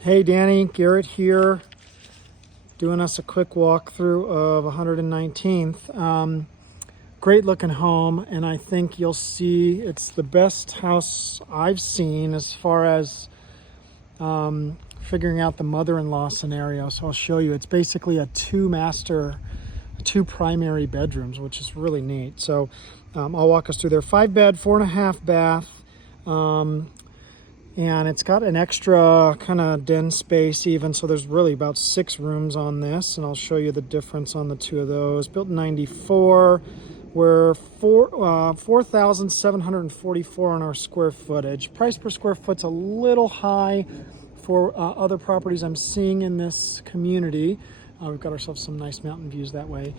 Hey Danny, Garrett here, doing us a quick walkthrough of 119th. Great looking home, and I think you'll see it's the best house I've seen as far as figuring out the mother-in-law scenario. So I'll show you. It's basically a two primary bedrooms, which is really neat. So I'll walk us through there. 5-bed, 4.5 bath. And it's got an extra kind of den space even, so there's really about 6 rooms on this, and I'll show you the difference on the two of those. Built in 94, we're 4,744 on our square footage. Price per square foot's a little high for other properties I'm seeing in this community. We've got ourselves some nice mountain views that way.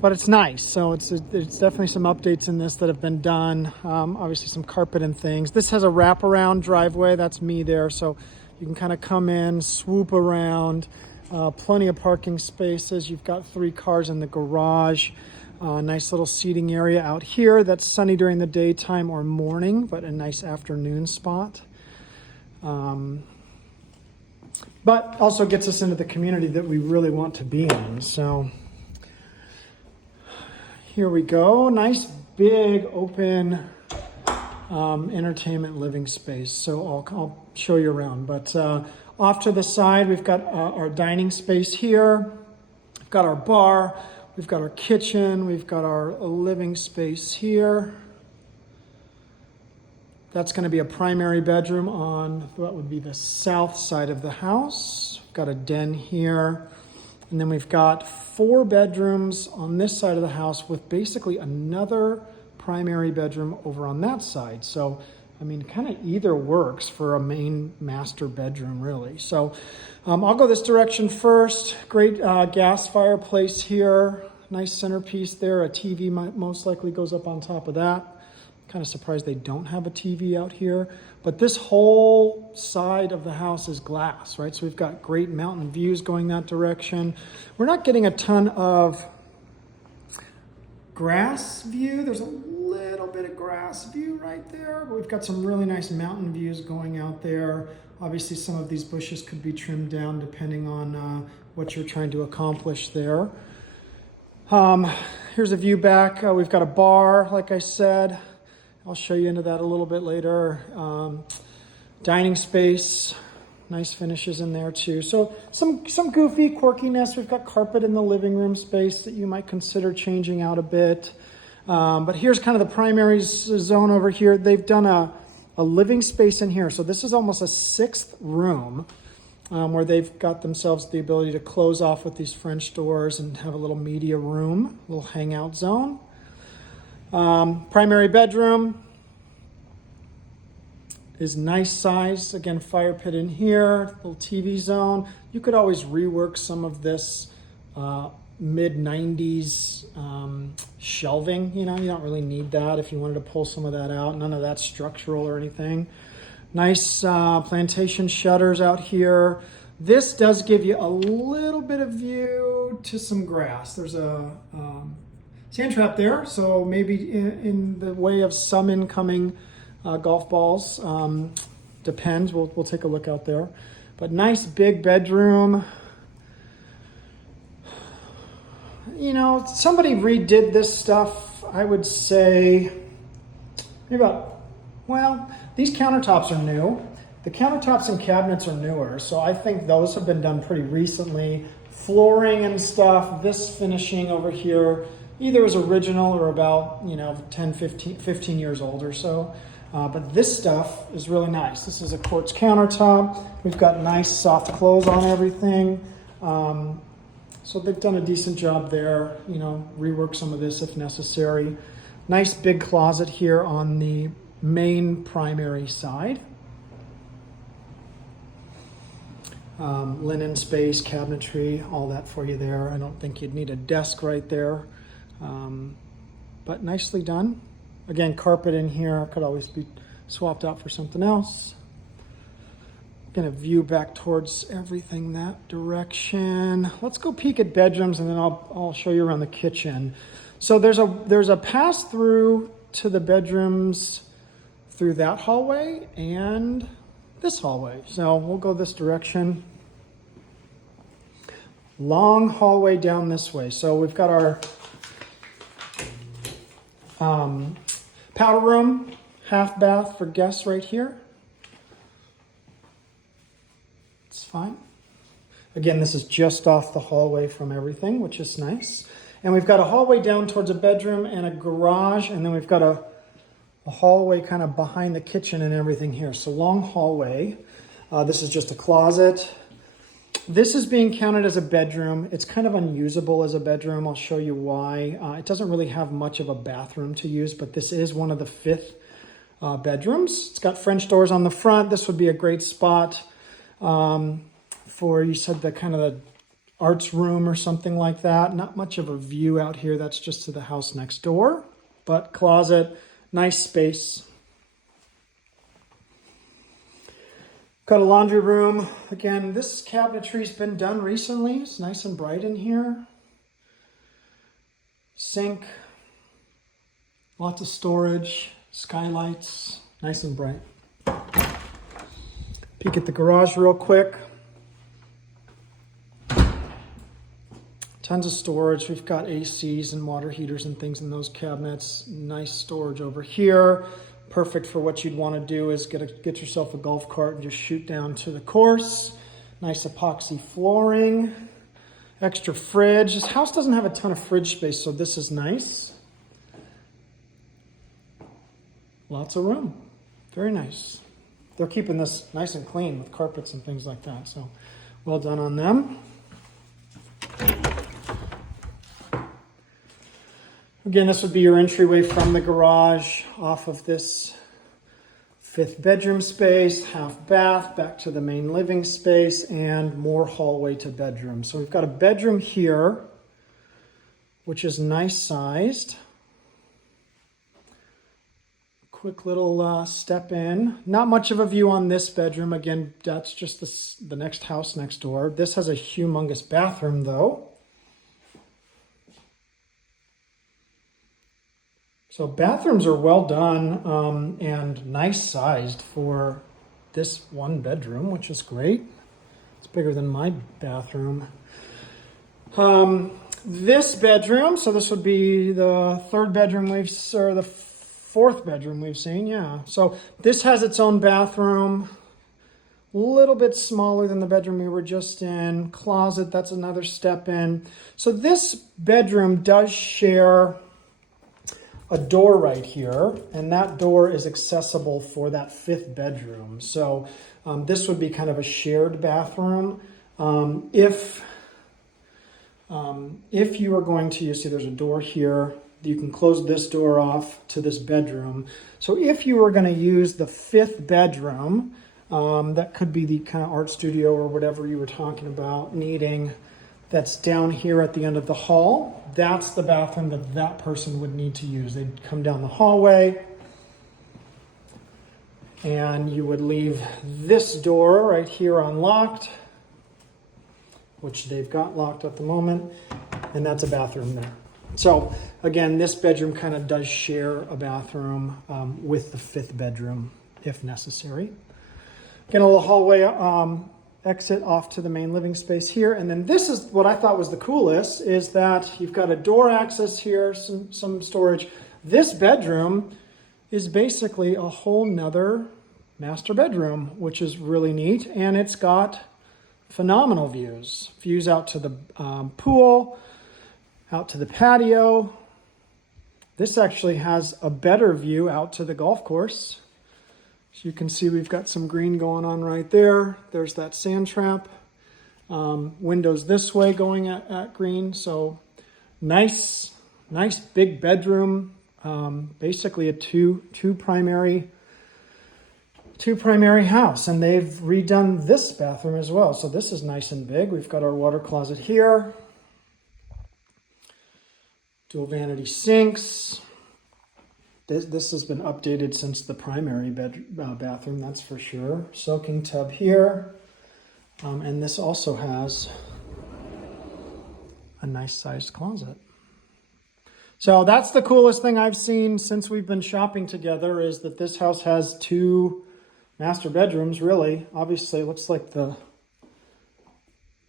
But it's nice. So it's definitely some updates in this that have been done. Obviously some carpet and things. This has a wraparound driveway. That's me there. So you can kind of come in, swoop around. Plenty of parking spaces. You've got 3 cars in the garage. Nice little seating area out here. That's sunny during the daytime or morning, but a nice afternoon spot. But also gets us into the community that we really want to be in. So here we go. Nice big open entertainment living space. So I'll show you around. But off to the side, we've got our dining space here. We've got our bar. We've got our kitchen. We've got our living space here. That's going to be a primary bedroom on what would be the south side of the house. We've got a den here. And then we've got 4 bedrooms on this side of the house with basically another primary bedroom over on that side. So, I mean, kind of either works for a main master bedroom, really. So I'll go this direction first. Great gas fireplace here. Nice centerpiece there. A TV most likely goes up on top of that. Kind of surprised they don't have a TV out here. But this whole side of the house is glass, right? So we've got great mountain views going that direction. We're not getting a ton of grass view. There's a little bit of grass view right there, but we've got some really nice mountain views going out there. Obviously, some of these bushes could be trimmed down depending on what you're trying to accomplish there. Here's a view back. We've got a bar, like I said. I'll show you into that a little bit later. Dining space, nice finishes in there too. So some goofy quirkiness. We've got carpet in the living room space that you might consider changing out a bit. But here's kind of the primary zone over here. They've done a living space in here. So this is almost a 6th room where they've got themselves the ability to close off with these French doors and have a little media room, a little hangout zone. Primary bedroom is nice size. Again, fire pit in here, little TV zone. You could always rework some of this mid-90s shelving. You know, you don't really need that if you wanted to pull some of that out. None of that's structural or anything. Nice plantation shutters out here. This does give you a little bit of view to some grass. There's a sand trap there, so maybe in the way of some incoming golf balls. Depends. We'll take a look out there. But nice big bedroom. You know, somebody redid this stuff, I would say, maybe about, well, these countertops are new. The countertops and cabinets are newer, so I think those have been done pretty recently. Flooring and stuff, this finishing over here, either is original or about, 10, 15 years old or so. But this stuff is really nice. This is a quartz countertop. We've got nice soft clothes on everything. So they've done a decent job there. Rework some of this if necessary. Nice big closet here on the main primary side. Linen space, cabinetry, all that for you there. I don't think you'd need a desk right there. But nicely done. Again, carpet in here could always be swapped out for something else. Gonna view back towards everything that direction. Let's go peek at bedrooms and then I'll show you around the kitchen. So there's a pass through to the bedrooms through that hallway and this hallway. So we'll go this direction. Long hallway down this way. So we've got our powder room, half bath for guests right here. It's fine. Again, this is just off the hallway from everything, which is nice. And we've got a hallway down towards a bedroom and a garage, and then we've got a hallway kind of behind the kitchen and everything here. So long hallway. This is just a closet. This is being counted as a bedroom. It's kind of unusable as a bedroom. I'll show you why. It doesn't really have much of a bathroom to use, but this is one of the 5th bedrooms. It's got French doors on the front. This would be a great spot for, you said, the kind of the arts room or something like that. Not much of a view out here. That's just to the house next door, but closet, nice space. Got a laundry room. Again, this cabinetry's been done recently. It's nice and bright in here. Sink. Lots of storage. Skylights. Nice and bright. Peek at the garage real quick. Tons of storage. We've got ACs and water heaters and things in those cabinets. Nice storage over here. Perfect for what you'd want to do is get yourself a golf cart and just shoot down to the course. Nice epoxy flooring. Extra fridge. This house doesn't have a ton of fridge space, so this is nice. Lots of room. Very nice. They're keeping this nice and clean with carpets and things like that, so well done on them. Again, this would be your entryway from the garage off of this 5th bedroom space, half bath, back to the main living space, and more hallway to bedroom. So we've got a bedroom here, which is nice sized. Quick little step in. Not much of a view on this bedroom. Again, that's just the next house next door. This has a humongous bathroom though. So bathrooms are well done and nice sized for this one bedroom, which is great. It's bigger than my bathroom. This bedroom, so this would be the 3rd bedroom or the 4th bedroom we've seen, yeah. So this has its own bathroom, a little bit smaller than the bedroom we were just in. Closet, that's another step in. So this bedroom does share a door right here, and that door is accessible for that 5th bedroom. So this would be kind of a shared bathroom. If you are going to, you see there's a door here, you can close this door off to this bedroom. So if you were going to use the 5th bedroom, that could be the kind of art studio or whatever you were talking about needing, that's down here at the end of the hall. That's the bathroom that person would need to use. They'd come down the hallway and you would leave this door right here unlocked, which they've got locked at the moment, and that's a bathroom there. So again, this bedroom kind of does share a bathroom with the 5th bedroom if necessary. Again, a little hallway exit off to the main living space here. And then this is what I thought was the coolest, is that you've got a door access here, some storage. This bedroom is basically a whole nother master bedroom, which is really neat. And it's got phenomenal views. Views out to the pool, out to the patio. This actually has a better view out to the golf course. So you can see we've got some green going on right there. There's that sand trap. Windows this way going at green. So nice big bedroom. Basically a two primary house, and they've redone this bathroom as well. So this is nice and big. We've got our water closet here. Dual vanity sinks. This has been updated since the primary bathroom, that's for sure. Soaking tub here. And this also has a nice sized closet. So that's the coolest thing I've seen since we've been shopping together, is that this house has 2 master bedrooms, really. Obviously, it looks like the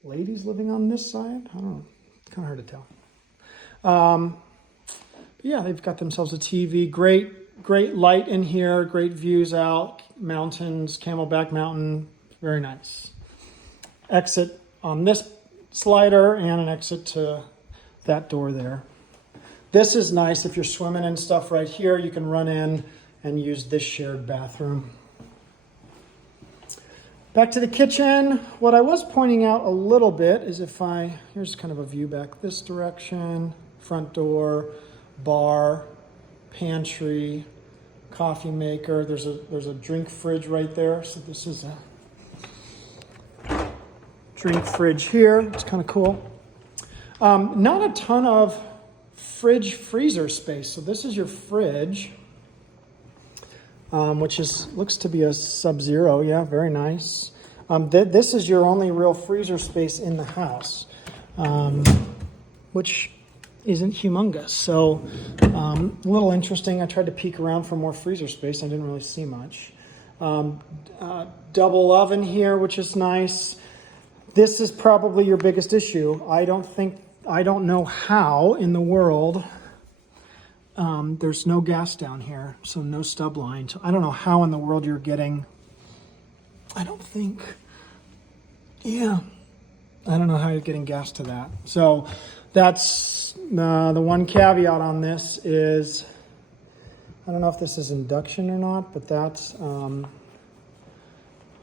ladies living on this side. I don't know. It's kind of hard to tell. Yeah, they've got themselves a TV. Great light in here. Great views out. Mountains, Camelback Mountain. Very nice. Exit on this slider and an exit to that door there. This is nice if you're swimming and stuff right here. You can run in and use this shared bathroom. Back to the kitchen. What I was pointing out a little bit is here's kind of a view back this direction. Front door, bar, pantry, coffee maker. There's a drink fridge right there. So this is a drink fridge here. It's kind of cool. Not a ton of fridge freezer space. So this is your fridge, which looks to be a Sub-Zero. Yeah, very nice. This is your only real freezer space in the house, which isn't humongous. So a little interesting. I tried to peek around for more freezer space. I didn't really see much. Double oven here, which is nice. This is probably your biggest issue. I don't know how in the world there's no gas down here, so no stub line. So I don't know how in the world you're getting, I don't know how you're getting gas to that. So that's the one caveat on this is, I don't know if this is induction or not, but that's, I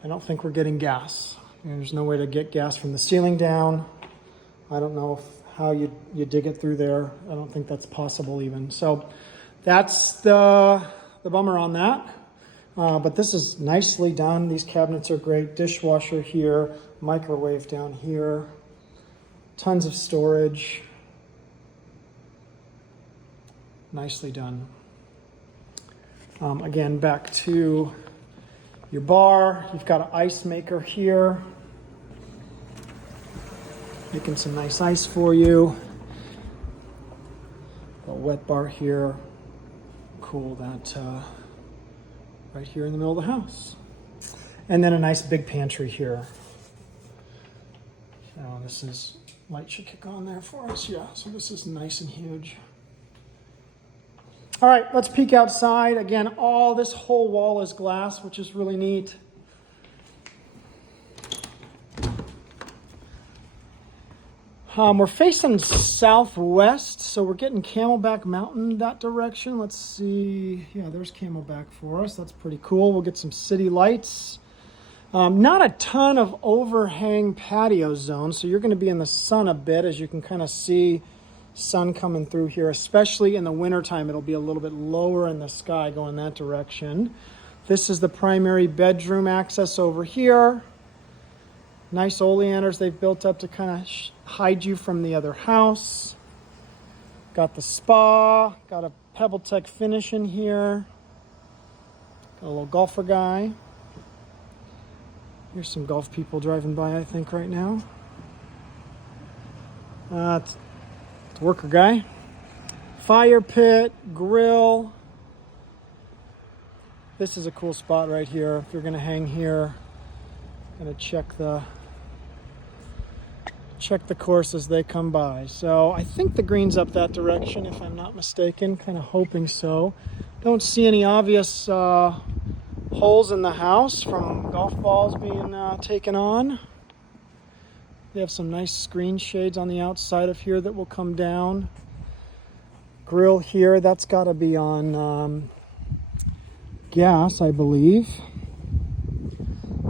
don't think we're getting gas. There's no way to get gas from the ceiling down. I don't know how you dig it through there. I don't think that's possible even. So that's the bummer on that. But this is nicely done. These cabinets are great. Dishwasher here, microwave down here, tons of storage. Nicely done. Again, back to your bar. You've got an ice maker here, making some nice ice for you. A wet bar here. Cool that right here in the middle of the house. And then a nice big pantry here. So this is, light should kick on there for us. Yeah, so this is nice and huge. All right, let's peek outside. Again, this whole wall is glass, which is really neat. We're facing southwest, so we're getting Camelback Mountain that direction. Let's see. Yeah, there's Camelback for us. That's pretty cool. We'll get some city lights. Not a ton of overhang patio zone, so you're going to be in the sun a bit, as you can kind of see sun coming through here, especially in the wintertime. It'll be a little bit lower in the sky going that direction. This is the primary bedroom access over here. Nice oleanders they've built up to kind of hide you from the other house. Got the spa, got a PebbleTech finish in here. Got a little golfer guy. Here's some golf people driving by, I think, right now. It's a worker guy. Fire pit, grill. This is a cool spot right here. If you're gonna hang here, gonna check the course as they come by. So I think the green's up that direction, if I'm not mistaken. Kind of hoping so. Don't see any obvious holes in the house from golf balls being taken on. They have some nice screen shades on the outside of here that will come down. Grill here, that's got to be on gas, I believe.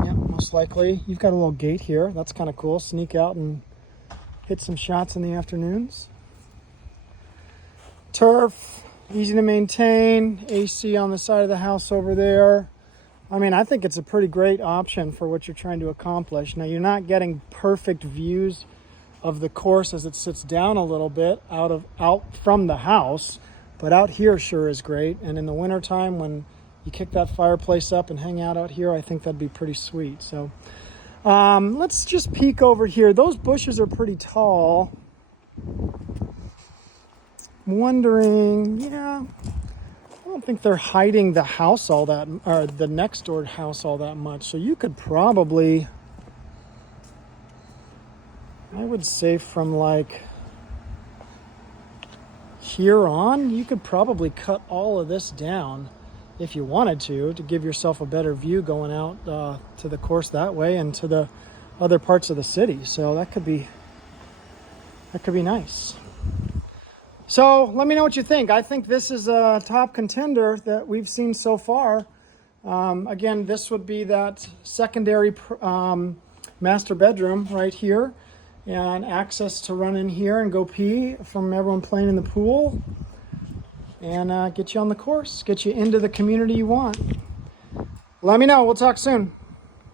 Yeah, most likely. You've got a little gate here. That's kind of cool. Sneak out and hit some shots in the afternoons. Turf, easy to maintain. AC on the side of the house over there. I mean, I think it's a pretty great option for what you're trying to accomplish. Now, you're not getting perfect views of the course as it sits down a little bit out from the house, but out here sure is great. And in the wintertime, when you kick that fireplace up and hang out here, I think that'd be pretty sweet. So let's just peek over here. Those bushes are pretty tall. I'm wondering, yeah, don't think they're hiding the house all that, or the next door house all that much. So you could probably, I would say from like here on, you could probably cut all of this down if you wanted to give yourself a better view going out to the course that way and to the other parts of the city. So that could be nice. So let me know what you think. I think this is a top contender that we've seen so far. Again, this would be that secondary master bedroom right here, and access to run in here and go pee from everyone playing in the pool, and get you on the course, get you into the community you want. Let me know. We'll talk soon.